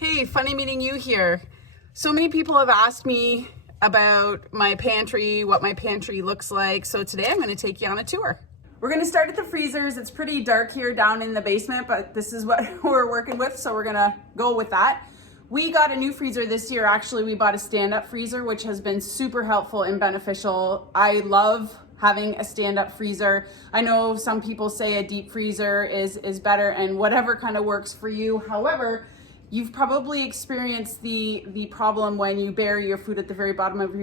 Hey, funny meeting you here. So many people have asked me about my pantry, what my pantry looks like. So today I'm going to take you on a tour. We're going to start at the freezers. It's pretty dark here down in the basement, but this is what we're working with. So we're going to go with that. We got a new freezer this year. Actually, we bought a stand-up freezer, which has been super helpful and beneficial. I love having a stand-up freezer. I know some people say a deep freezer is better and whatever kind of works for you. However, you've probably experienced the problem when you bury your food at the very bottom of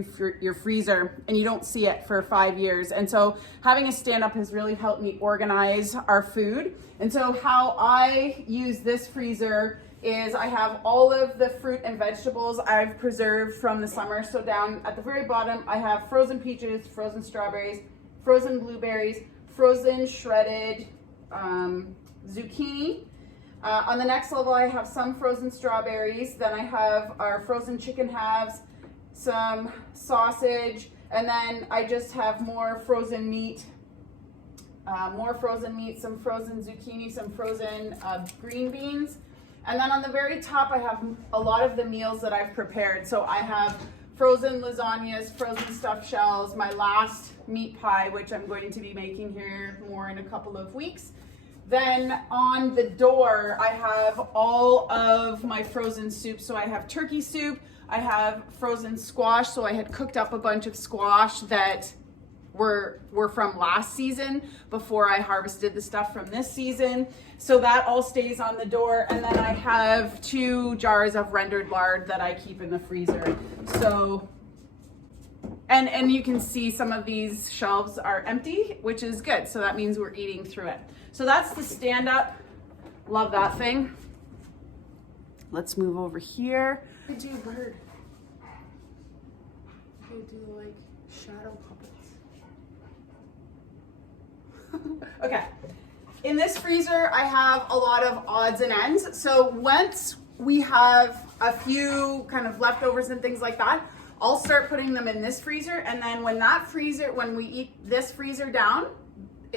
your freezer and you don't see it for 5 years. And so having a stand-up has really helped me organize our food. And so how I use this freezer is I have all of the fruit and vegetables I've preserved from the summer. So down at the very bottom, I have frozen peaches, frozen strawberries, frozen blueberries, frozen shredded zucchini. On the next level, I have some frozen strawberries. Then I have our frozen chicken halves, some sausage, and then I just have more frozen meat, some frozen zucchini, some frozen green beans. And then on the very top, I have a lot of the meals that I've prepared. So I have frozen lasagnas, frozen stuffed shells, my last meat pie, which I'm going to be making here more in a couple of weeks. Then on the door, I have all of my frozen soup. So I have turkey soup, I have frozen squash. So I had cooked up a bunch of squash that were from last season before I harvested the stuff from this season. So that all stays on the door. And then I have 2 jars of rendered lard that I keep in the freezer. So, and you can see some of these shelves are empty, which is good. So that means we're eating through it. So that's the stand-up. Love that thing. Let's move over here. I do bird. I do like shadow puppets. Okay. In this freezer, I have a lot of odds and ends. So once we have a few kind of leftovers and things like that, I'll start putting them in this freezer. And then when we eat this freezer down,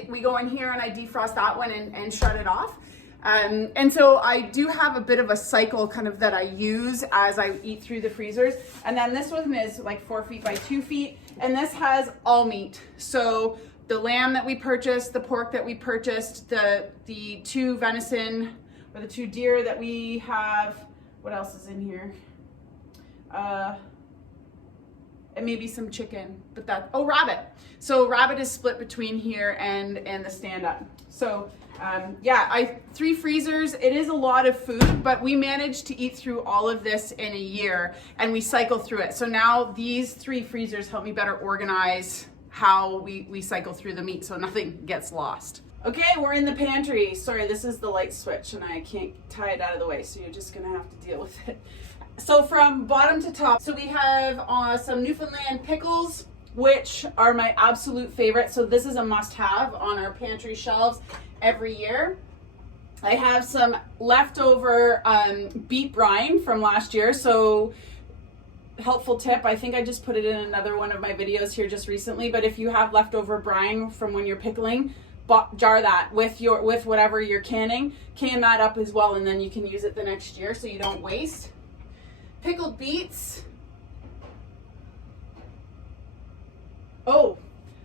we go in here and I defrost that one and shut it off. And so I do have a bit of a cycle kind of that I use as I eat through the freezers. And then this one is like 4 feet by 2 feet. And this has all meat. So the lamb that we purchased, the pork that we purchased, the 2 venison or the 2 deer that we have. What else is in here? And maybe some chicken, but rabbit. So rabbit is split between here and the stand-up. So yeah, 3 freezers. It is a lot of food, but we managed to eat through all of this in a year and we cycle through it. So now these 3 freezers help me better organize how we cycle through the meat so nothing gets lost. Okay, we're in the pantry. Sorry, this is the light switch and I can't tie it out of the way, so you're just gonna have to deal with it. So from bottom to top, so we have some Newfoundland pickles, which are my absolute favorite. So this is a must-have on our pantry shelves every year. I have some leftover beet brine from last year. So helpful tip, I think I just put it in another one of my videos here just recently, but if you have leftover brine from when you're pickling, jar that with whatever you're canning, can that up as well, and then you can use it the next year so you don't waste. Pickled beets. Oh,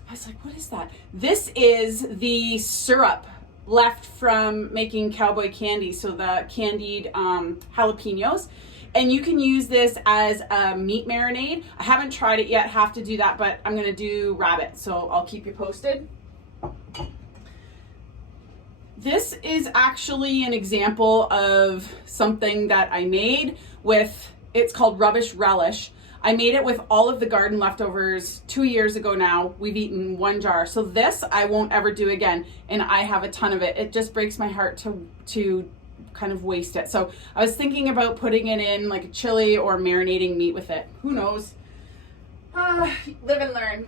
I was like, what is that? This is the syrup left from making cowboy candy, so the candied jalapenos. And you can use this as a meat marinade. I haven't tried it yet, have to do that, but I'm gonna do rabbit, so I'll keep you posted. This is actually an example of something that I made with, it's called rubbish relish. I made it with all of the garden leftovers 2 years ago now. We've eaten 1 jar. So this I won't ever do again. And I have a ton of it. It just breaks my heart to kind of waste it. So I was thinking about putting it in like a chili or marinating meat with it. Who knows? Live and learn.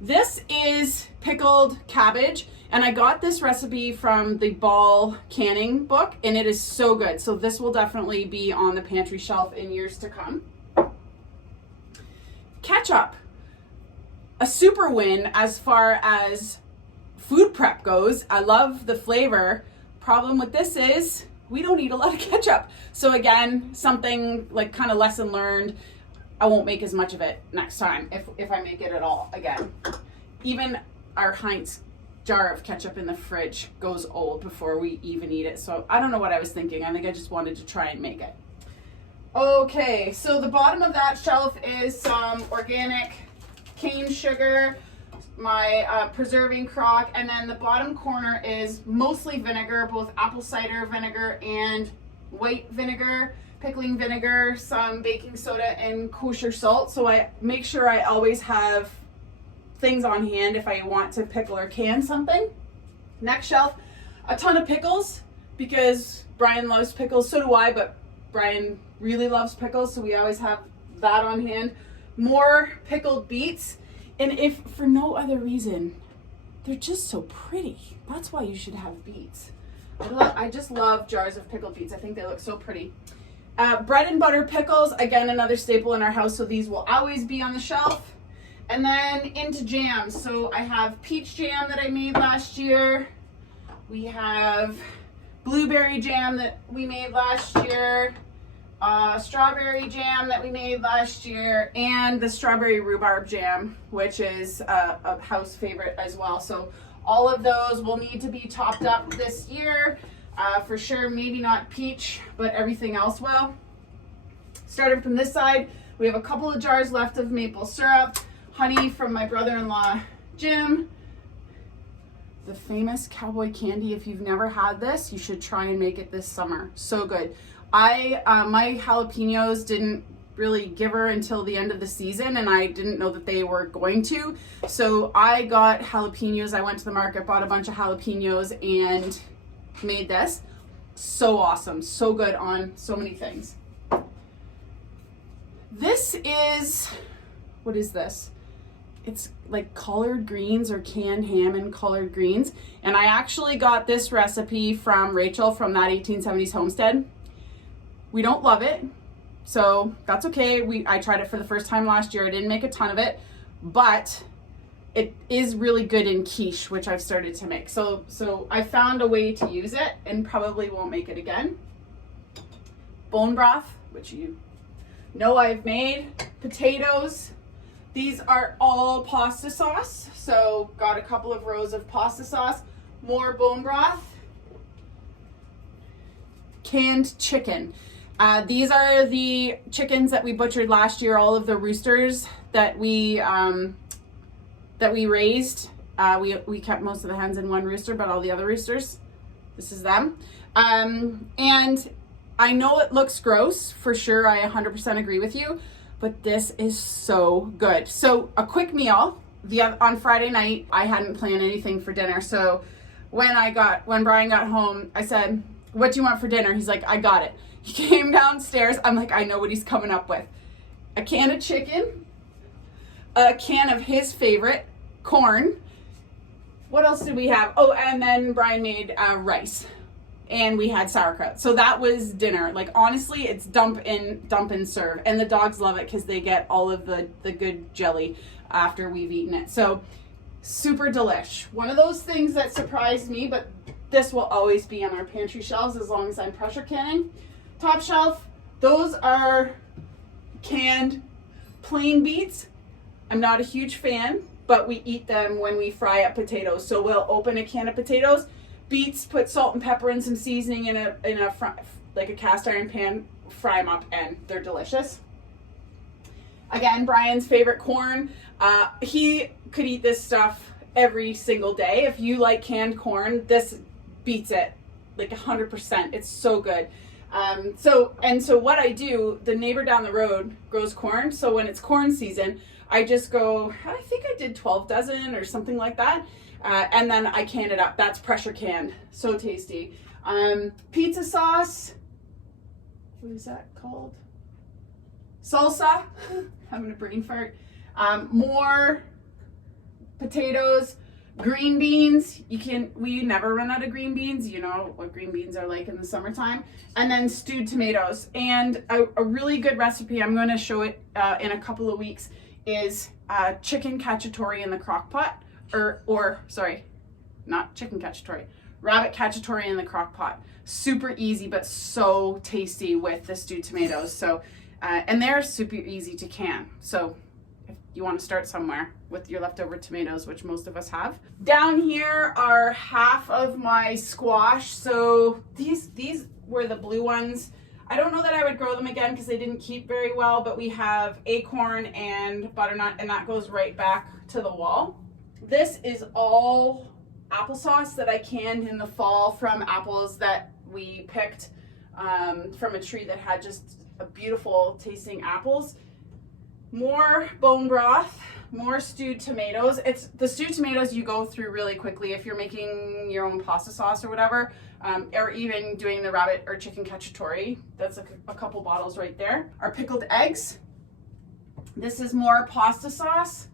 This is pickled cabbage. And I got this recipe from the Ball canning book and it is so good. So this will definitely be on the pantry shelf in years to come. Ketchup, a super win as far as food prep goes. I love the flavor. Problem with this is we don't eat a lot of ketchup. So again, something like kind of lesson learned. I won't make as much of it next time if I make it at all again. Even our Heinz jar of ketchup in the fridge goes old before we even eat it. So I don't know what I was thinking. I think I just wanted to try and make it. Okay, so the bottom of that shelf is some organic cane sugar, my preserving crock, and then the bottom corner is mostly vinegar, both apple cider vinegar and white vinegar, pickling vinegar, some baking soda, and kosher salt. So I make sure I always have things on hand if I want to pickle or can something. Next shelf, a ton of pickles, because Brian loves pickles, so do I, but Brian really loves pickles, so we always have that on hand. More pickled beets, and if for no other reason, they're just so pretty. That's why you should have beets. I just love jars of pickled beets. I think they look so pretty. Bread and butter pickles, again, another staple in our house, so these will always be on the shelf. And then into jams. So I have peach jam that I made last year. We have blueberry jam that we made last year. Strawberry jam that we made last year. And the strawberry rhubarb jam, which is a house favorite as well. So all of those will need to be topped up this year. For sure, maybe not peach, but everything else will. Starting from this side, we have a couple of jars left of maple syrup. Honey from my brother-in-law, Jim. The famous cowboy candy. If you've never had this, you should try and make it this summer. So good. My jalapenos didn't really give her until the end of the season, and I didn't know that they were going to. So I got jalapenos. I went to the market, bought a bunch of jalapenos, and made this. So awesome. So good on so many things. This is, what is this? It's like collard greens or canned ham and collard greens. And I actually got this recipe from Rachel from that 1870s homestead. We don't love it, so that's okay. I tried it for the first time last year. I didn't make a ton of it, but it is really good in quiche, which I've started to make. So I found a way to use it and probably won't make it again. Bone broth, which you know I've made. Potatoes. These are all pasta sauce, so got a couple of rows of pasta sauce, more bone broth, canned chicken. These are the chickens that we butchered last year, all of the roosters that we raised. We kept most of the hens in one rooster, but all the other roosters, this is them. And I know it looks gross, for sure, I 100% agree with you, but this is so good. So a quick meal. On Friday night, I hadn't planned anything for dinner. So when Brian got home, I said, "What do you want for dinner?" He's like, "I got it." He came downstairs. I'm like, I know what he's coming up with. A can of chicken, a can of his favorite, corn. What else did we have? Oh, and then Brian made rice. And we had sauerkraut. So that was dinner. Like, honestly, it's dump and serve. And the dogs love it because they get all of the good jelly after we've eaten it. So super delish. One of those things that surprised me, but this will always be on our pantry shelves as long as I'm pressure canning. Top shelf, those are canned plain beets. I'm not a huge fan, but we eat them when we fry up potatoes. So we'll open a can of potatoes, beets, put salt and pepper and some seasoning in a like a cast iron pan, fry them up, and they're delicious. Again, Brian's favorite corn. He could eat this stuff every single day. If you like canned corn, this beats it like 100%. It's so good. So what I do, the neighbor down the road grows corn. So when it's corn season, I just go, I think I did 12 dozen or something like that. And then I can it up. That's pressure canned. So tasty. Pizza sauce. What is that called? Salsa. Having a brain fart. More potatoes. Green beans. We never run out of green beans. You know what green beans are like in the summertime. And then stewed tomatoes. And a really good recipe, I'm going to show it in a couple of weeks, is chicken cacciatore in the crock pot. Or sorry, not chicken cacciatore, rabbit cacciatore in the crock pot. Super easy, but so tasty with the stewed tomatoes. So, and they're super easy to can. So if you want to start somewhere with your leftover tomatoes, which most of us have. Down here are half of my squash. So these were the blue ones. I don't know that I would grow them again because they didn't keep very well, but we have acorn and butternut, and that goes right back to the wall. This is all applesauce that I canned in the fall from apples that we picked from a tree that had just a beautiful tasting apples. More bone broth, more stewed tomatoes. It's the stewed tomatoes you go through really quickly if you're making your own pasta sauce or whatever, or even doing the rabbit or chicken cacciatore. That's a couple bottles right there. Our pickled eggs. This is more pasta sauce,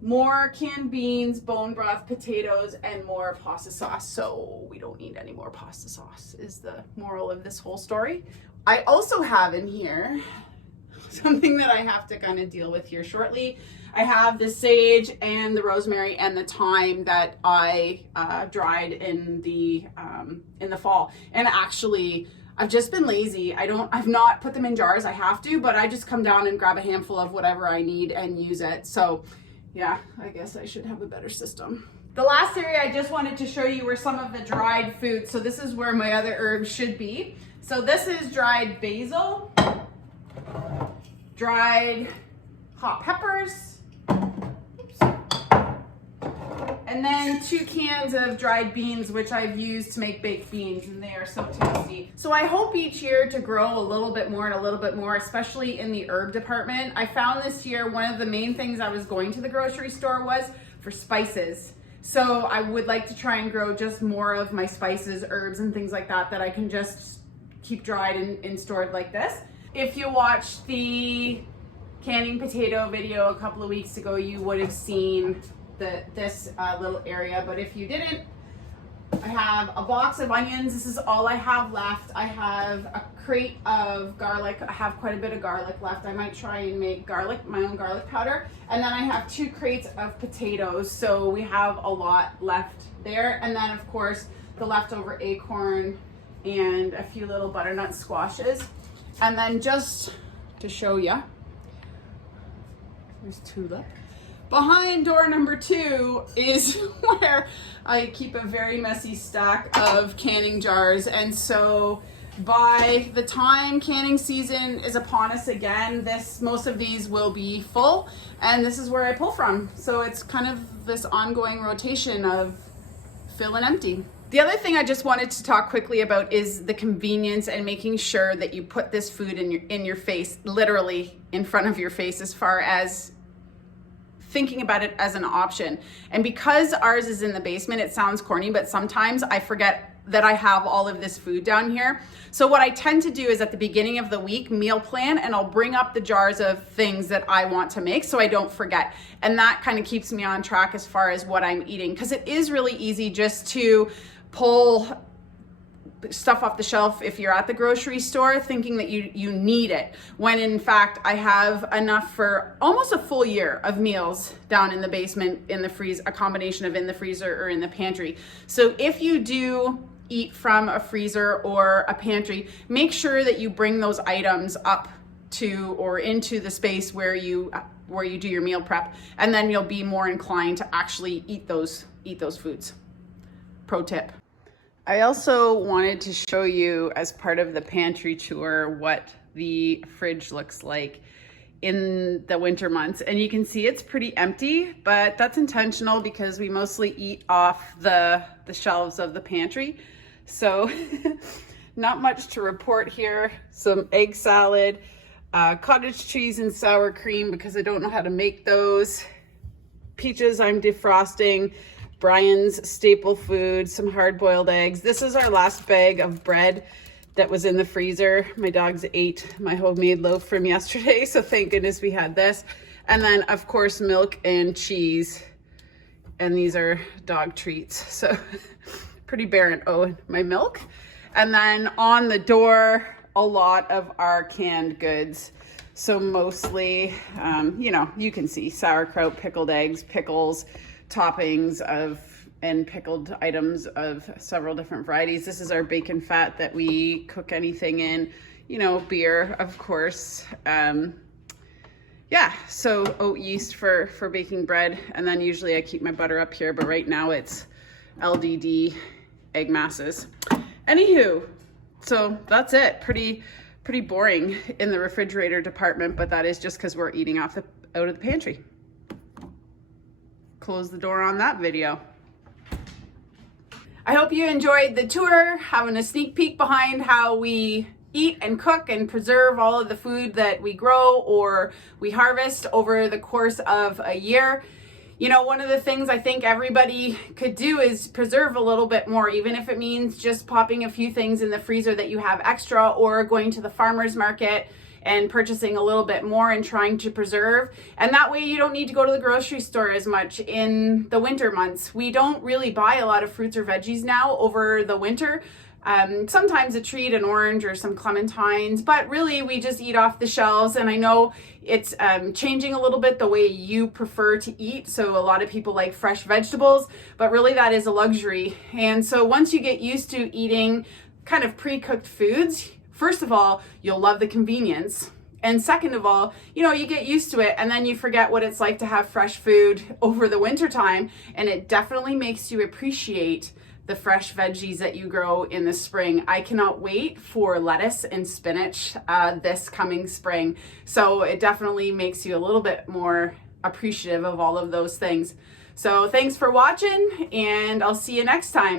more canned beans, bone broth, potatoes, and more pasta sauce. So we don't need any more pasta sauce is the moral of this whole story. I also have in here something that I have to kind of deal with here shortly. I have the sage and the rosemary and the thyme that I dried in the fall. And actually, I've just been lazy. I've not put them in jars. I have to, but I just come down and grab a handful of whatever I need and use it. So yeah, I guess I should have a better system. The last area I just wanted to show you were some of the dried foods. So this is where my other herbs should be. So this is dried basil, dried hot peppers, oops, and then 2 cans of dried beans, which I've used to make baked beans, and they are so tasty. So I hope each year to grow a little bit more and a little bit more, especially in the herb department. I found this year one of the main things I was going to the grocery store was for spices. So I would like to try and grow just more of my spices, herbs, and things like that I can just keep dried and stored like this. If you watched the canning potato video a couple of weeks ago, you would have seen this little area, but if you didn't, I have a box of onions. This is all I have left. I have a crate of garlic. I have quite a bit of garlic left. I might try and make my own garlic powder. And then I have 2 crates of potatoes. So we have a lot left there. And then of course, the leftover acorn and a few little butternut squashes. And then just to show you, there's tulip. Behind door number 2 is where I keep a very messy stack of canning jars. And so by the time canning season is upon us again, most of these will be full, and this is where I pull from. So it's kind of this ongoing rotation of fill and empty. The other thing I just wanted to talk quickly about is the convenience and making sure that you put this food in your face, literally in front of your face, as far as thinking about it as an option. And because ours is in the basement, it sounds corny, but sometimes I forget that I have all of this food down here. So what I tend to do is at the beginning of the week, meal plan, and I'll bring up the jars of things that I want to make so I don't forget. And that kind of keeps me on track as far as what I'm eating, because it is really easy just to pull stuff off the shelf if you're at the grocery store thinking that you need it, when in fact I have enough for almost a full year of meals down in the basement, in the freeze, a combination of in the freezer or in the pantry. So if you do eat from a freezer or a pantry, make sure that you bring those items up to or into the space where you do your meal prep, and then you'll be more inclined to actually eat those foods. Pro tip. I also wanted to show you, as part of the pantry tour, what the fridge looks like in the winter months. And you can see it's pretty empty, but that's intentional because we mostly eat off the shelves of the pantry. So not much to report here. Some egg salad, cottage cheese and sour cream because I don't know how to make those. Peaches I'm defrosting. Brian's staple food, some hard-boiled eggs. This is our last bag of bread that was in the freezer. My dogs ate my homemade loaf from yesterday, so thank goodness we had this. And then, of course, milk and cheese. And these are dog treats, so pretty barren. Oh, my milk. And then on the door, a lot of our canned goods. So mostly, you can see sauerkraut, pickled eggs, pickles, toppings of and pickled items of several different varieties. This is our bacon fat that we cook anything in, you know, beer, of course. Yeah, so oat yeast for baking bread. And then usually I keep my butter up here, but right now it's LDD egg masses. Anywho, so that's it. Pretty boring in the refrigerator department, but that is just because we're eating out of the pantry. Close the door on that video. I hope you enjoyed the tour, having a sneak peek behind how we eat and cook and preserve all of the food that we grow or we harvest over the course of a year. You know, one of the things I think everybody could do is preserve a little bit more, even if it means just popping a few things in the freezer that you have extra, or going to the farmer's market and purchasing a little bit more and trying to preserve. And that way you don't need to go to the grocery store as much in the winter months. We don't really buy a lot of fruits or veggies now over the winter. Sometimes a treat, an orange or some clementines, but really we just eat off the shelves. And I know it's changing a little bit the way you prefer to eat. So a lot of people like fresh vegetables, but really that is a luxury. And so once you get used to eating kind of pre-cooked foods, first of all, you'll love the convenience. And second of all, you know, you get used to it and then you forget what it's like to have fresh food over the winter time. And it definitely makes you appreciate the fresh veggies that you grow in the spring. I cannot wait for lettuce and spinach this coming spring. So it definitely makes you a little bit more appreciative of all of those things. So thanks for watching, and I'll see you next time.